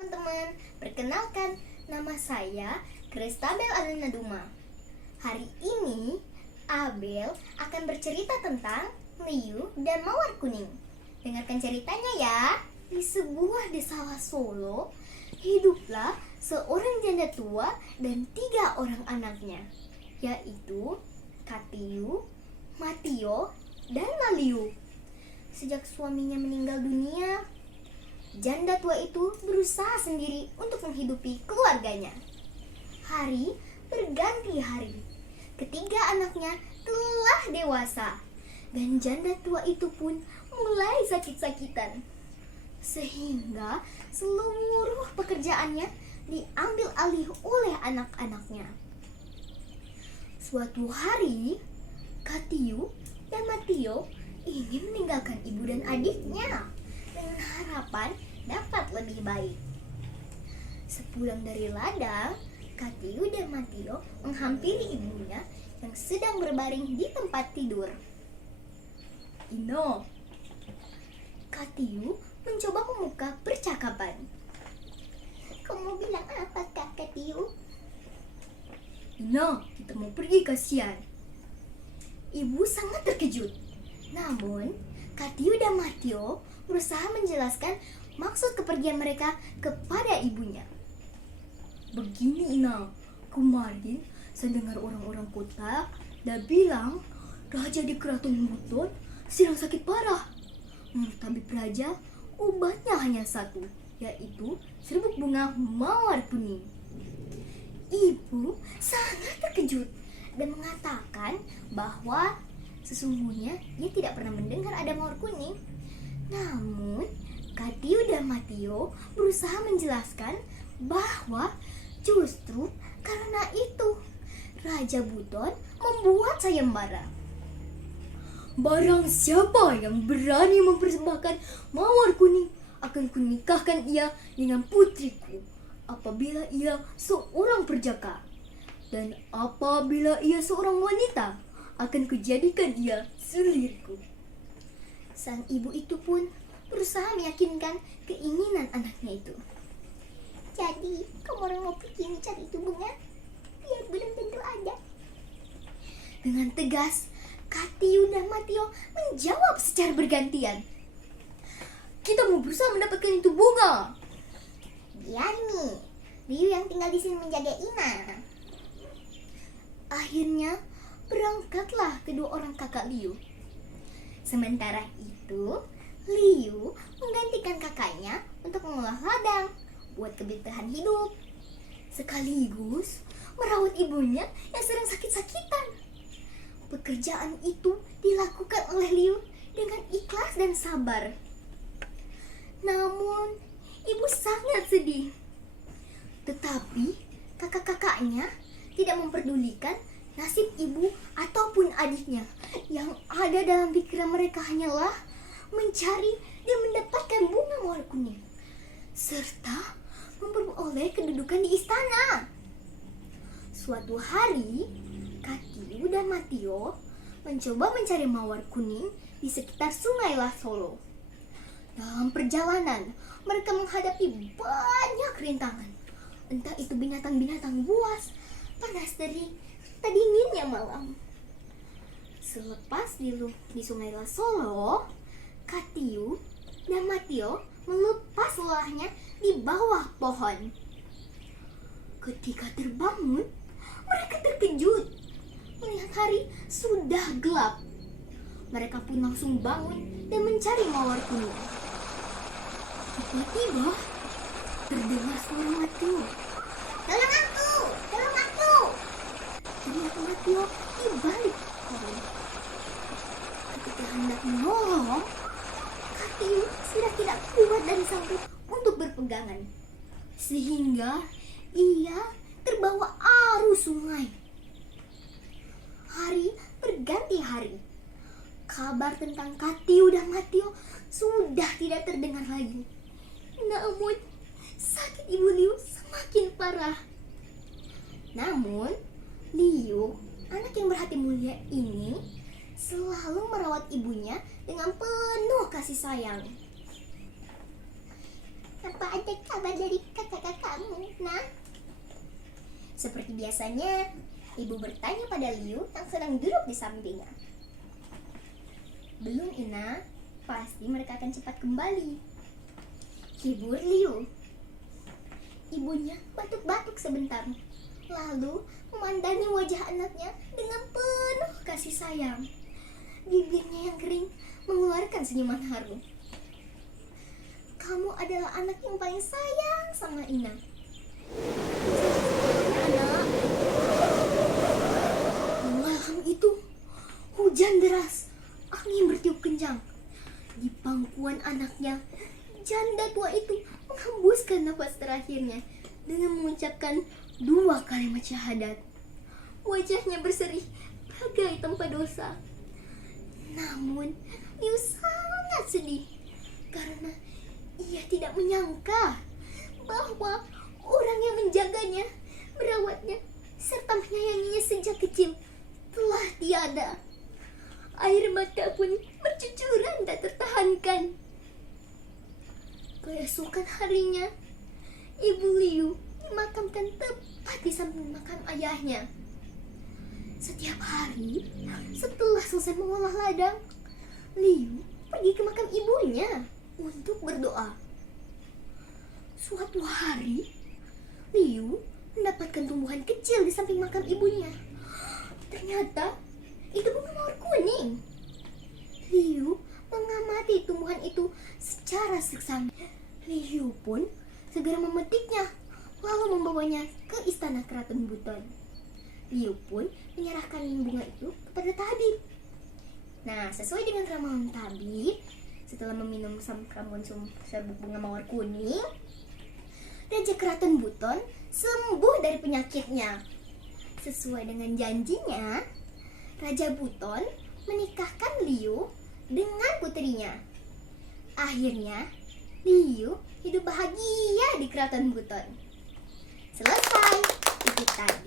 Teman-teman, perkenalkan, nama saya Kristabel Alina Duma. Hari ini Abel akan bercerita tentang Liu dan Mawar Kuning. Dengarkan ceritanya ya. Di sebuah desa Solo, hiduplah seorang janda tua dan 3 orang anaknya, yaitu Katiu, Matio, dan Maliu. Sejak suaminya meninggal dunia, janda tua itu berusaha sendiri untuk menghidupi keluarganya. Hari berganti hari. Ketiga anaknya telah dewasa dan janda tua itu pun mulai sakit-sakitan. Sehingga seluruh pekerjaannya diambil alih oleh anak-anaknya. Suatu hari, Katiu dan Matio ingin meninggalkan ibu dan adiknya dengan harapan dapat lebih baik. Sepulang dari ladang, Katiu dan Matio menghampiri ibunya yang sedang berbaring di tempat tidur. "Ino," Katiu mencoba membuka percakapan. "Kamu bilang apa, Kak Katiu?" "Ino, kita mau pergi kasihan." Ibu sangat terkejut. Namun, Katiu dan Matio berusaha menjelaskan maksud kepergian mereka kepada ibunya. "Begini, Ina, kemarin saya dengar orang-orang kota dan bilang raja di keraton Buton sedang sakit parah. Menurut tabib raja, obatnya hanya satu, yaitu serbuk bunga mawar kuning." Ibu sangat terkejut dan mengatakan bahwa sesungguhnya ia tidak pernah mendengar ada mawar kuning. Namun, Katiu dan Matio berusaha menjelaskan bahwa justru karena itu Raja Buton membuat sayembara. "Barang siapa yang berani mempersembahkan mawar kuning, akan kunikahkan ia dengan putriku apabila ia seorang perjaka. Dan apabila ia seorang wanita, akan kujadikan ia sulirku." Sang ibu itu pun berusaha meyakinkan keinginan anaknya itu. "Jadi, kamu orang mau pergi mencari itu bunga? Biar belum tentu ada." Dengan tegas, Katiu dan Matio menjawab secara bergantian. "Kita mau berusaha mendapatkan itu bunga." "Biar nih, Liu yang tinggal di sini menjaga Ina." Akhirnya, berangkatlah kedua orang kakak Liu. Sementara itu, Liu menggantikan kakaknya untuk mengolah ladang buat keberkahan hidup, sekaligus merawat ibunya yang sedang sakit-sakitan. Pekerjaan itu dilakukan oleh Liu dengan ikhlas dan sabar. Namun, ibu sangat sedih. Tetapi kakak-kakaknya tidak memperdulikan nasib ibu ataupun adiknya. Yang ada dalam pikiran mereka hanyalah mencari dan mendapatkan bunga mawar kuning, serta memperoleh kedudukan di istana. Suatu hari, Katiu dan Matio mencoba mencari mawar kuning di sekitar Sungai Solo. Dalam perjalanan, mereka menghadapi banyak rintangan. Entah itu binatang-binatang buas, panas dari dinginnya malam. Selepas di Sungai Solo, Katiu dan Matio melepas lelahnya di bawah pohon. Ketika terbangun, mereka terkejut melihat hari sudah gelap. Mereka pun langsung bangun dan mencari mawar kuning. Tiba-tiba terdengar suara Matio. "Tolong aku! Tolong aku!" Ternyata Matio di balik pohon. Ketika hendak menolong, Katiu sudah tidak kuat dan sanggup untuk berpegangan, sehingga ia terbawa arus sungai. Hari berganti hari. Kabar tentang Katiu dan Matio sudah tidak terdengar lagi. Namun, sakit ibu Liu semakin parah. Namun, Liu, anak yang berhati mulia ini, selalu merawat ibunya dengan penuh kasih sayang. Apa ada kabar dari kakak-kakakmu, Nah? Seperti biasanya, ibu bertanya pada Liu yang sedang duduk di sampingnya. Belum, Ina. Pasti mereka akan cepat kembali, hibur Liu. Ibunya batuk-batuk sebentar, lalu memandangi wajah anaknya dengan penuh kasih sayang. Bibirnya yang kering mengeluarkan senyuman haru. Kamu adalah anak yang paling sayang sama Ina. Anak. Malam itu hujan deras, angin bertiup kencang. Di pangkuan anaknya, janda tua itu menghembuskan nafas terakhirnya dengan mengucapkan 2 kalimat syahadat. Wajahnya berseri bagai tanpa dosa. Namun, Liu sangat sedih karena ia tidak menyangka bahwa orang yang menjaganya, merawatnya, serta menyayanginya sejak kecil telah tiada. Air mata pun bercucuran tak tertahankan. Keesokan harinya, Ibu Liu dimakamkan tepat di samping makam ayahnya. Setiap hari, setelah selesai mengolah ladang, Liu pergi ke makam ibunya untuk berdoa. Suatu hari, Liu mendapatkan tumbuhan kecil di samping makam ibunya. Ternyata itu bunga mawar kuning. Liu mengamati tumbuhan itu secara seksama. Liu pun segera memetiknya, lalu membawanya ke istana keraton Buton. Liu pun menyerahkan bunga itu kepada tabib. Nah, sesuai dengan ramalan tabib, setelah meminum serbuk bunga mawar kuning, Raja Keraton Buton sembuh dari penyakitnya. Sesuai dengan janjinya, Raja Buton menikahkan Liu dengan putrinya. Akhirnya, Liu hidup bahagia di Keraton Buton. Selesai. Itu tadi